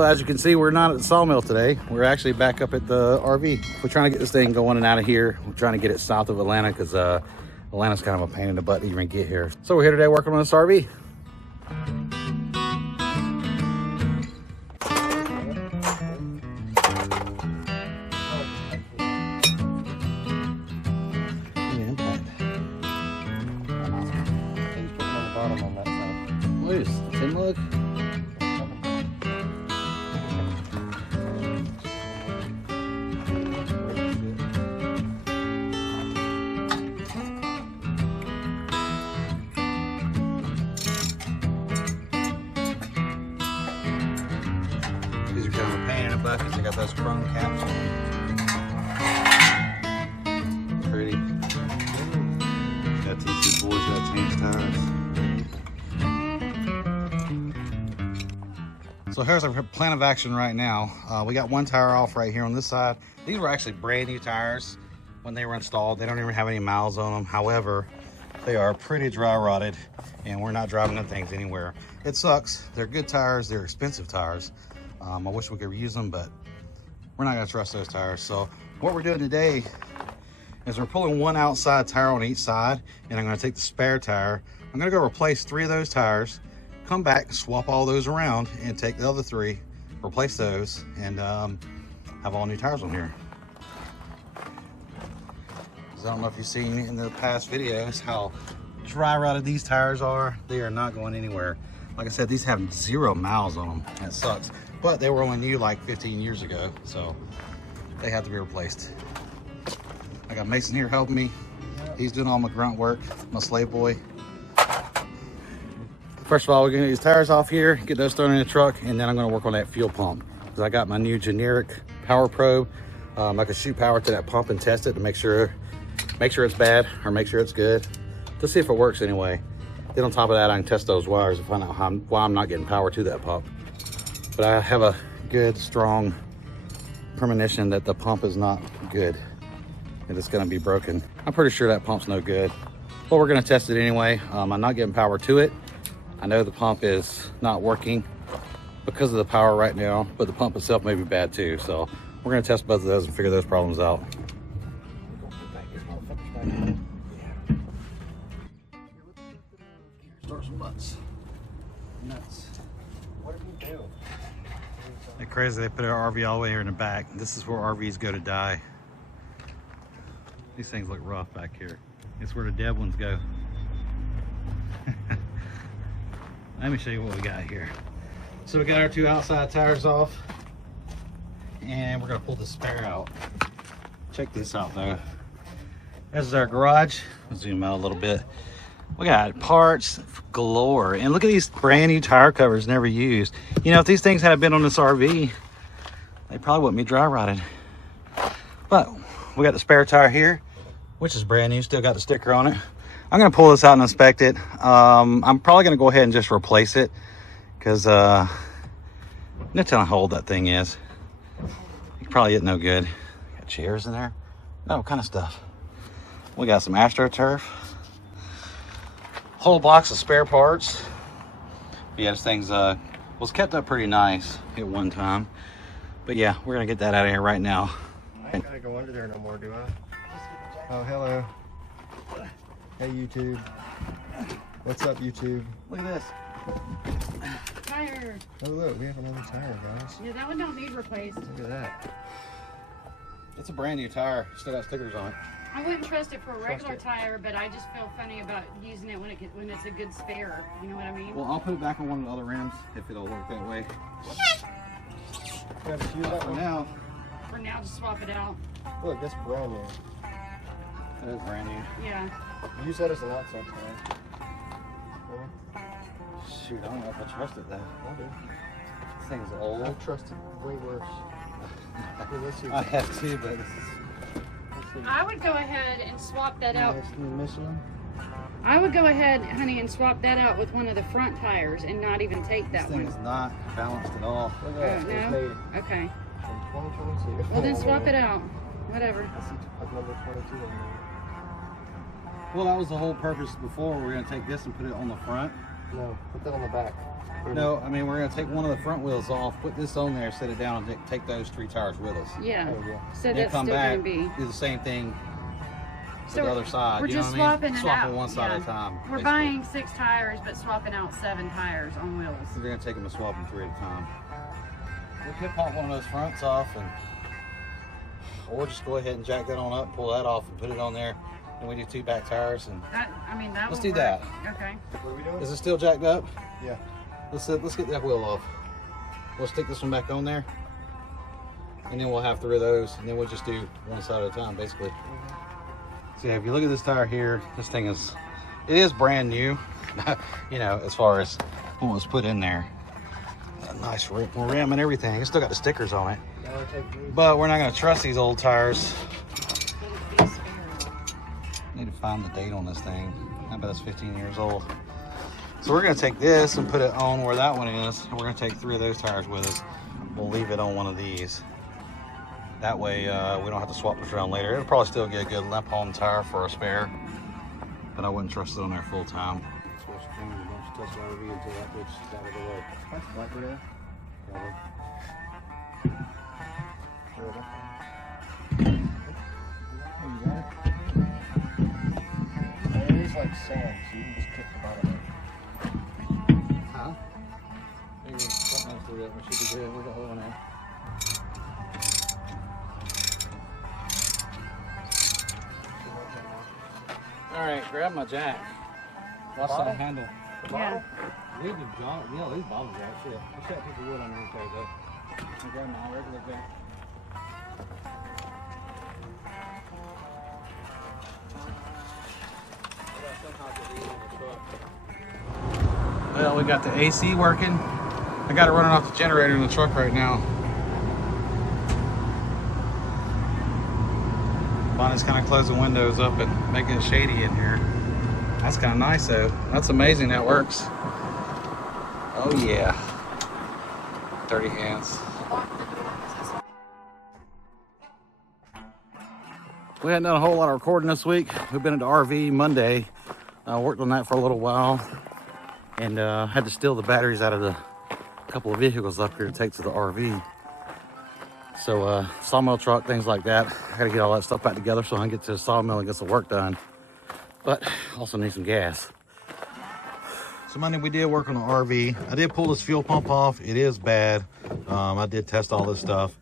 Well, as you can see, we're not at the Sawmill today. We're actually back up at the RV. We're trying to get this thing going and out of here. We're trying to get it south of Atlanta because Atlanta's kind of a pain in the butt to even get here. So we're here today working on this RV. Loose. Tin lug. These are kind of a pain in the butt because they got those chrome caps on them. Pretty. Got TC boys, got change tires. So here's our plan of action right now. We got one tire off right here on this side. These were actually brand new tires when they were installed. They don't even have any miles on them. However, they are pretty dry rotted and we're not driving the things anywhere. It sucks. They're good tires. They're expensive tires. I wish we could reuse them, but we're not gonna trust those tires. So what we're doing today is we're pulling one outside tire on each side, and I'm gonna take the spare tire. I'm gonna go replace 3 of those tires, come back, swap all those around, and take the other 3, replace those, and have all new tires on here. I don't know if you've seen in the past videos how dry rotted these tires are. They are not going anywhere. Like I said, these have 0 miles on them. That sucks. But they were only new like 15 years ago, so they have to be replaced. I got Mason here helping me. He's doing all my grunt work, my slave boy. First of all, we're gonna get these tires off here, get those thrown in the truck, and then I'm gonna work on that fuel pump. Because I got my new generic power probe. I can shoot power to that pump and test it to make sure it's bad or make sure it's good. To see if it works anyway. Then on top of that, I can test those wires and find out why I'm not getting power to that pump. But I have a good, strong premonition that the pump is not good and it's gonna be broken. I'm pretty sure that pump's no good, but we're gonna test it anyway. I'm not getting power to it. I know the pump is not working because of the power right now, but the pump itself may be bad too. So we're gonna test both of those and figure those problems out. Start some butts. Nuts. What did you do? They're crazy. They put our RV all the way here in the back. This is where RVs go to die. These things look rough back here. It's where the dead ones go. Let me show you what we got here. So we got our 2 outside tires off, and we're gonna pull the spare out. Check this out though. This is our garage. I'll zoom out a little bit. We got parts galore, and look at these brand new tire covers never used. You know, if these things had been on this RV, they probably wouldn't be dry rotted. But we got the spare tire here, which is brand new, still got the sticker on it. I'm gonna pull this out and inspect it. I'm probably gonna go ahead and just replace it because no telling how old that thing is. It probably isn't no good. Got chairs in there, all kind of stuff. We got some AstroTurf. Whole box of spare parts. Yeah, this thing's was kept up pretty nice at one time. But yeah, we're gonna get that out of here right now. I ain't gotta go under there no more, do I? Oh, hello. Hey, YouTube. What's up, YouTube? Look at this. Tire. Oh, look, we have another tire, guys. Yeah, that one don't need replaced. Look at that. It's a brand new tire. Still got stickers on it. I wouldn't trust it for a regular tire, but I just feel funny about using it when it's a good spare. You know what I mean? Well, I'll put it back on one of the other rims if it'll work that way. You have to use that For one? now, For now, just swap it out. Look, that's brand new. it is brand new. Yeah. Use that as an outside tire. Shoot, I don't know if I trust it though. I do. This thing's old. I've trusted way worse. Here, let's see. I have too, but I would go ahead and swap that out. It's Michelin. I would go ahead, honey, and swap that out with one of the front tires and not even take this that thing one. is not balanced at all. Look at that. It's No? made Okay. in 2022. Well, then swap it out. Whatever. I see number 22 on Well, that was the whole purpose before. We were going to take this and put it on the front No, put that on the back. No, I mean, we're going to take one of the front wheels off, put this on there, set it down, and take those 3 tires with us. Yeah. Oh, yeah. So Then that's come still back, gonna be. do the same thing to So the other side. we're You know just what I mean? swapping it Swapping out. one side Yeah. at a time. We're basically. buying 6 tires, but swapping out 7 tires on wheels. We're going to take them and swap them 3 at a time. We could pop one of those fronts off, or just go ahead and jack that on up, pull that off, and put it on there. And we do 2 back tires. And I mean, that let's will do work. that. Okay. What are we doing? Is it still jacked up? Yeah. Let's get that wheel off. We'll stick this one back on there, and then we'll have 3 of those, and then we'll just do one side at a time, basically. So yeah, if you look at this tire here, this thing is brand new. You know, as far as what was put in there. A nice rim and everything. It's still got the stickers on it. But we're not going to trust these old tires. Need to find the date on this thing. I bet it's 15 years old. So we're going to take this and put it on where that one is. And we're going to take 3 of those tires with us. We'll leave it on one of these. That way we don't have to swap this around later. It'll probably still get a good limp on tire for a spare. But I wouldn't trust it on there full time. Touch the RV until that bitch out of the way. That's black right there. It is like sand, so you can just kick the bottom of it. Huh? Maybe something else to do. We should be good. We're the whole one in. All right, grab my jack. Watch that handle. Yeah. Leave the jaw. Yeah, leave bottle jack. Shit. I shot people wood on here though. I grab my regular jack. Well, we got the AC working. I got it running off the generator in the truck right now. Bonnie's kind of closing windows up and making it shady in here. That's kind of nice though. That's amazing that works. Oh yeah. Dirty hands. We hadn't done a whole lot of recording this week. We've been at the RV Monday. I worked on that for a little while and had to steal the batteries out of the couple of vehicles up here to take to the RV. So sawmill truck, things like that. I gotta get all that stuff back together so I can get to the sawmill and get some work done. But also need some gas. So Monday we did work on the RV. I did pull this fuel pump off. It is bad. I did test all this stuff.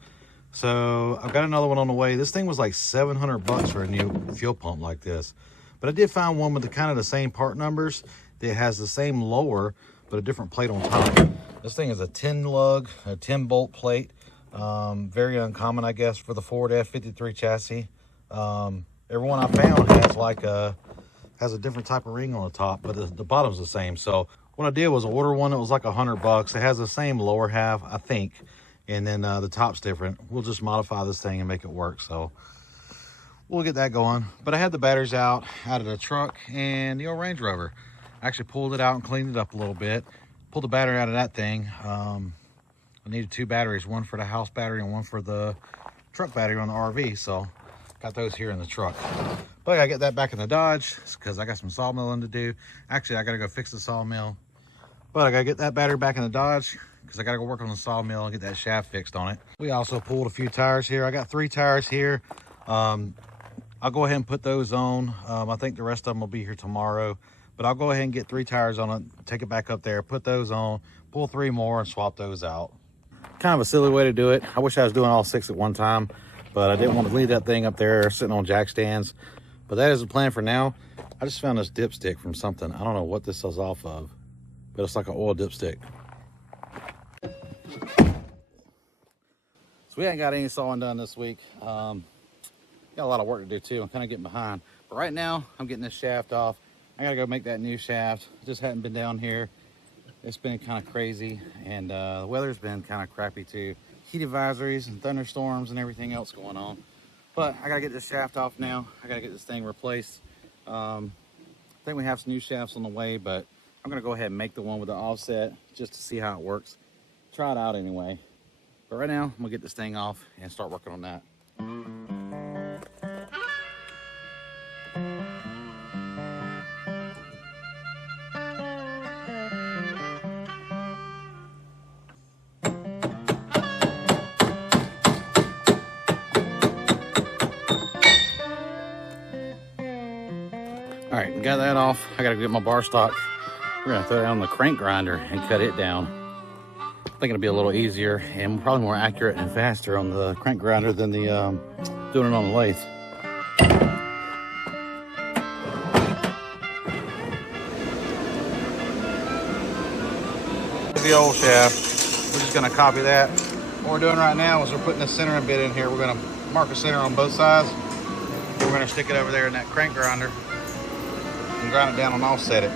So I've got another one on the way. This thing was like 700 bucks for a new fuel pump like this. But I did find one with the kind of the same part numbers that has the same lower, but a different plate on top. This thing is a 10 lug, a 10 bolt plate. Very uncommon, I guess, for the Ford F53 chassis. Everyone I found has like has a different type of ring on the top, but the bottom's the same. So what I did was order one that was like 100 bucks. It has the same lower half, I think, and then the top's different. We'll just modify this thing and make it work. So we'll get that going. But I had the batteries out of the truck and the old Range Rover. I actually pulled it out and cleaned it up a little bit. Pulled the battery out of that thing. I needed 2 batteries, one for the house battery and one for the truck battery on the RV. So got those here in the truck. But I gotta get that back in the Dodge because I got some sawmilling to do. Actually, I gotta go fix the sawmill. But I gotta get that battery back in the Dodge because I gotta go work on the sawmill and get that shaft fixed on it. We also pulled a few tires here. I got 3 tires here. I'll go ahead and put those on. I think the rest of them will be here tomorrow. But I'll go ahead and get 3 tires on it, take it back up there, put those on, pull 3 more and swap those out. Kind of a silly way to do it. I wish I was doing all 6 at one time, but I didn't want to leave that thing up there sitting on jack stands. But that is the plan for now. I just found this dipstick from something. I don't know what this is off of, but it's like an oil dipstick. So we ain't got any sawing done this week. Got a lot of work to do too. I'm kind of getting behind. But right now, I'm getting this shaft off. I gotta go make that new shaft. Just hadn't been down here. It's been kind of crazy, and the weather's been kind of crappy too. Heat advisories and thunderstorms and everything else going on. But I gotta get this shaft off now. I gotta get this thing replaced. I think we have some new shafts on the way, but I'm gonna go ahead and make the one with the offset just to see how it works. Try it out anyway. But right now, I'm gonna get this thing off and start working on that. All right, got that off. I gotta get my bar stock. We're gonna throw it on the crank grinder and cut it down. I think it'll be a little easier and probably more accurate and faster on the crank grinder than the doing it on the lathe. The old shaft. We're just gonna copy that. What we're doing right now is we're putting the centering bit in here. We're gonna mark a center on both sides. We're gonna stick it over there in that crank grinder and grind it down and offset it.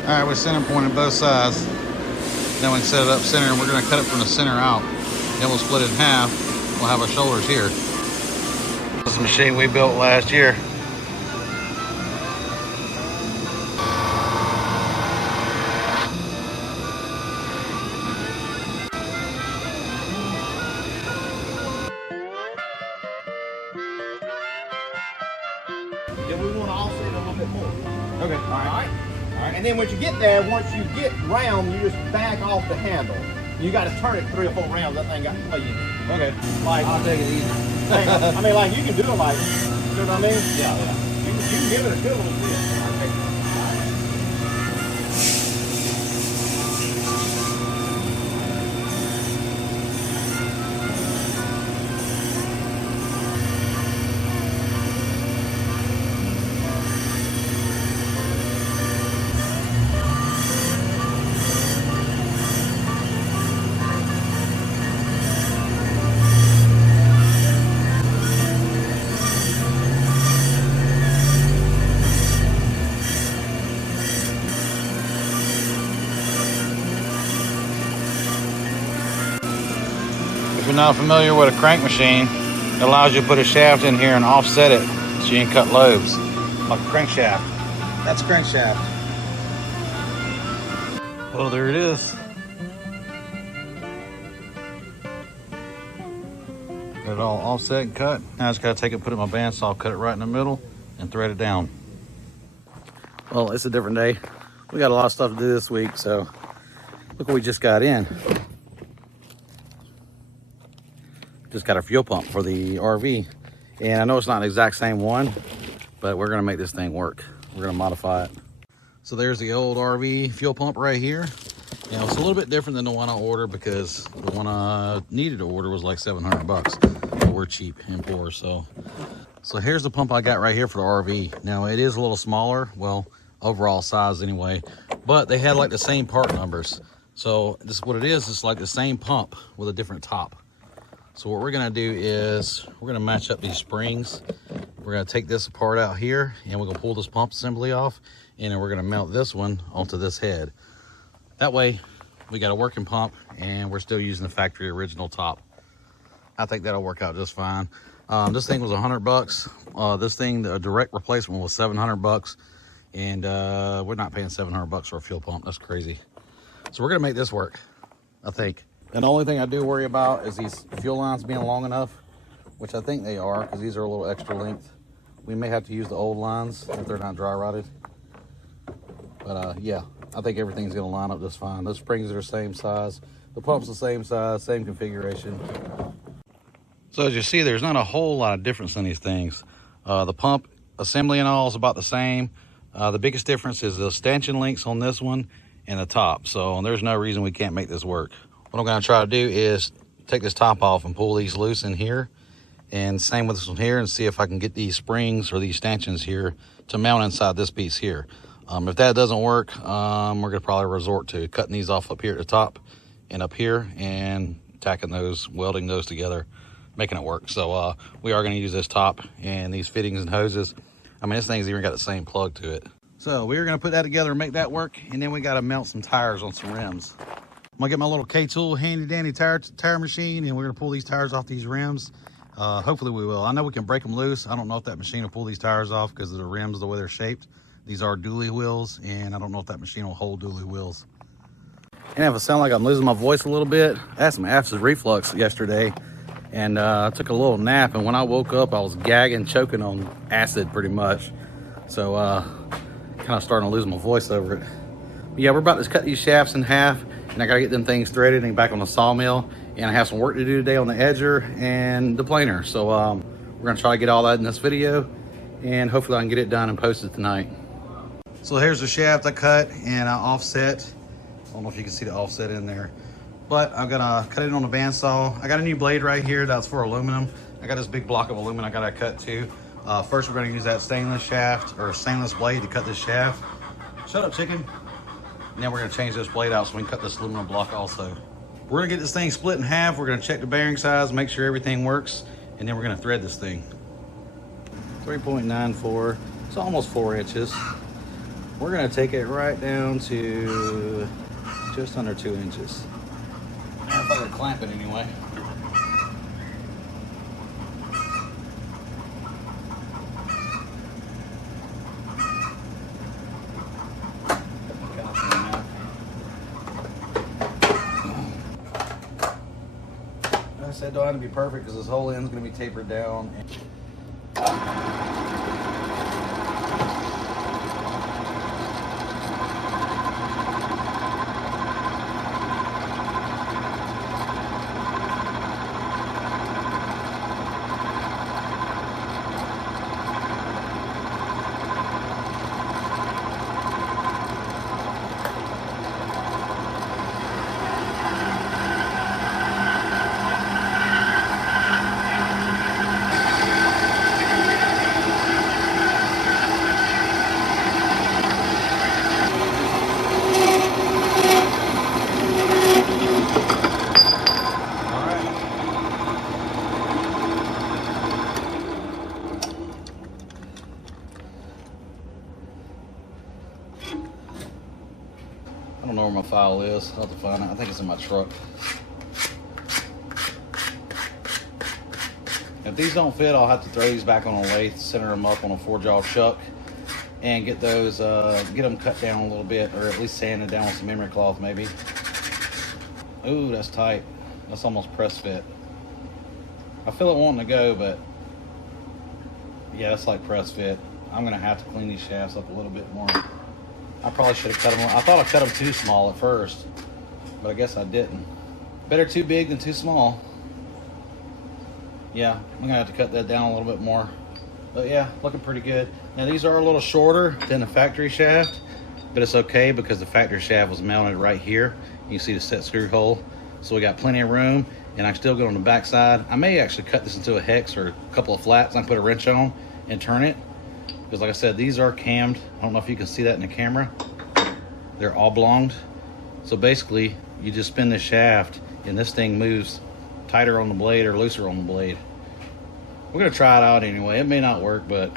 All right, we're center pointing both sides. Then we can set it up center, and we're gonna cut it from the center out. Then we'll split it in half. We'll have our shoulders here. This is a machine we built last year. Then we want to offset it a little bit more. Okay. All right. And then once you get there, once you get round, you just back off the handle. You got to turn it 3 or 4 rounds. That thing got play in it. Okay. Like, I'll take it easy. I mean, like you can do it like, you know what I mean? Yeah. You can give it a good little bit. If you're not familiar with a crank machine, it allows you to put a shaft in here and offset it so you can cut lobes, like a crankshaft. That's a crankshaft. Well, there it is. Got it all offset and cut. Now I just gotta take it, put it in my bandsaw, cut it right in the middle, and thread it down. Well, it's a different day. We got a lot of stuff to do this week, so look what we just got in. Just got a fuel pump for the RV. And I know it's not the exact same one, but we're gonna make this thing work. We're gonna modify it. So there's the old RV fuel pump right here. You know, it's a little bit different than the one I ordered because the one I needed to order was like 700 bucks. But we're cheap and poor, so here's the pump I got right here for the RV. Now it is a little smaller, well, overall size anyway, but they had like the same part numbers. So this is what it is. It's like the same pump with a different top. So what we're gonna do is we're gonna match up these springs. We're gonna take this apart out here and we're gonna pull this pump assembly off, and then we're gonna mount this one onto this head. That way we got a working pump and we're still using the factory original top. I think that'll work out just fine. This thing was 100 bucks. This thing, the direct replacement, was 700 bucks. And we're not paying 700 bucks for a fuel pump. That's crazy. So we're gonna make this work, I think. And the only thing I do worry about is these fuel lines being long enough, which I think they are, because these are a little extra length. We may have to use the old lines if they're not dry rotted. But yeah, I think everything's gonna line up just fine. Those springs are the same size. The pump's the same size, same configuration. So as you see, there's not a whole lot of difference in these things. The pump assembly and all is about the same. The biggest difference is the stanchion links on this one and the top. So there's no reason we can't make this work. What I'm gonna try to do is take this top off and pull these loose in here, and same with this one here, and see if I can get these springs or these stanchions here to mount inside this piece here. If that doesn't work, we're gonna probably resort to cutting these off up here at the top and up here and tacking those, welding those together, making it work. So we are gonna use this top and these fittings and hoses. I mean, this thing's even got the same plug to it. So we're gonna put that together and make that work, and then we gotta mount some tires on some rims. I'm gonna get my little K-Tool handy dandy tire machine, and we're gonna pull these tires off these rims. Hopefully we will. I know we can break them loose. I don't know if that machine will pull these tires off because of the rims, the way they're shaped. These are dually wheels, and I don't know if that machine will hold dually wheels. And if I sound like I'm losing my voice a little bit, I had some acid reflux yesterday, and I took a little nap, and when I woke up I was gagging, choking on acid pretty much. So kind of starting to lose my voice over it. But yeah, we're about to cut these shafts in half, and I gotta get them things threaded and back on the sawmill, and I have some work to do today on the edger and the planer. So we're gonna try to get all that in this video, and hopefully I can get it done and posted tonight. So here's the shaft I cut and I offset. I don't know if you can see the offset in there, but I'm gonna cut it on a bandsaw. I got a new blade right here that's for aluminum. I got this big block of aluminum I gotta cut too. First we're gonna use that stainless shaft or stainless blade to cut this shaft. Shut up, chicken. And then we're gonna change this blade out so we can cut this aluminum block also. We're gonna get this thing split in half. We're gonna check the bearing size, make sure everything works, and then we're gonna thread this thing. 3.94, it's almost 4 inches. We're gonna take it right down to just under 2 inches. I thought I'd clamp it anyway. I said don't have to be perfect because this whole end's gonna be tapered down. I don't know where my file is. I'll have to find it. I think it's in my truck. If these don't fit, I'll have to throw these back on a lathe, center them up on a 4-jaw chuck, and get those, get them cut down a little bit, or at least sanded down with some memory cloth maybe. Ooh, that's tight. That's almost press fit. I feel it wanting to go, but yeah, that's like press fit. I'm gonna have to clean these shafts up a little bit more. I probably should have cut them. I thought I cut them too small at first, but I guess I didn't. Better too big than too small. Yeah, I'm gonna have to cut that down a little bit more. But yeah, looking pretty good. Now these are a little shorter than the factory shaft, but it's okay because the factory shaft was mounted right here. You can see the set screw hole. So we got plenty of room, and I can still go on the back side. I may actually cut this into a hex or a couple of flats. I can put a wrench on and turn it. Because like I said, these are cammed. I don't know if you can see that in the camera. They're oblonged. So basically, you just spin the shaft and this thing moves tighter on the blade or looser on the blade. We're gonna try it out anyway. It may not work, but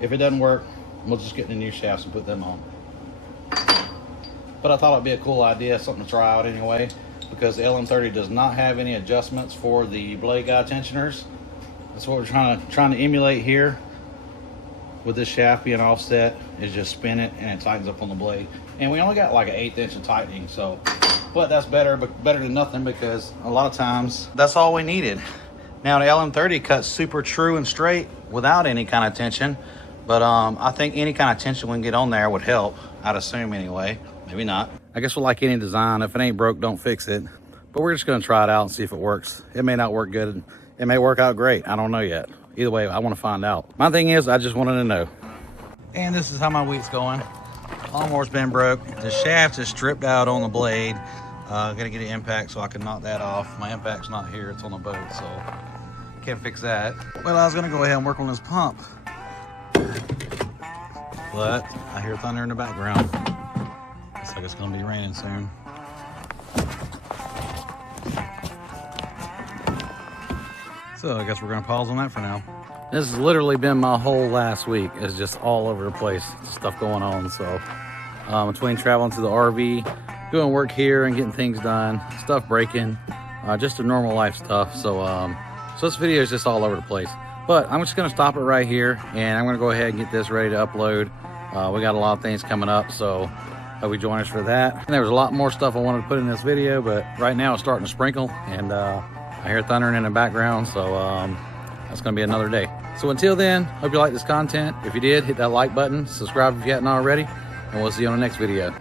if it doesn't work, we'll just get the new shafts and put them on. But I thought it'd be a cool idea, something to try out anyway, because the LM30 does not have any adjustments for the blade guide tensioners. That's what we're trying to emulate here. With this shaft being offset, is just spin it and it tightens up on the blade. And we only got like an 1/8 inch of tightening, so, but that's better than nothing, because a lot of times that's all we needed. Now the LM30 cuts super true and straight without any kind of tension, but I think any kind of tension we can get on there would help. I'd assume anyway, maybe not. I guess we'll like any design, if it ain't broke, don't fix it. But we're just gonna try it out and see if it works. It may not work good, it may work out great, I don't know yet. Either way, I want to find out. My thing is, I just wanted to know. And this is how my week's going. Lawnmower's been broke. The shaft is stripped out on the blade. Gotta get an impact so I can knock that off. My impact's not here, it's on the boat, so can't fix that. Well, I was gonna go ahead and work on this pump, but I hear thunder in the background. Looks like it's gonna be raining soon. So I guess we're gonna pause on that for now. This has literally been my whole last week. It's just all over the place, stuff going on. So between traveling to the RV, doing work here and getting things done, stuff breaking, just the normal life stuff. So this video is just all over the place. But I'm just gonna stop it right here, and I'm gonna go ahead and get this ready to upload. We got a lot of things coming up, so hope you join us for that. And there was a lot more stuff I wanted to put in this video, but right now it's starting to sprinkle, and I hear thundering in the background, so that's gonna be another day. So until then, hope you like this content. If you did, hit that like button, subscribe if you hadn't already, and we'll see you on the next video.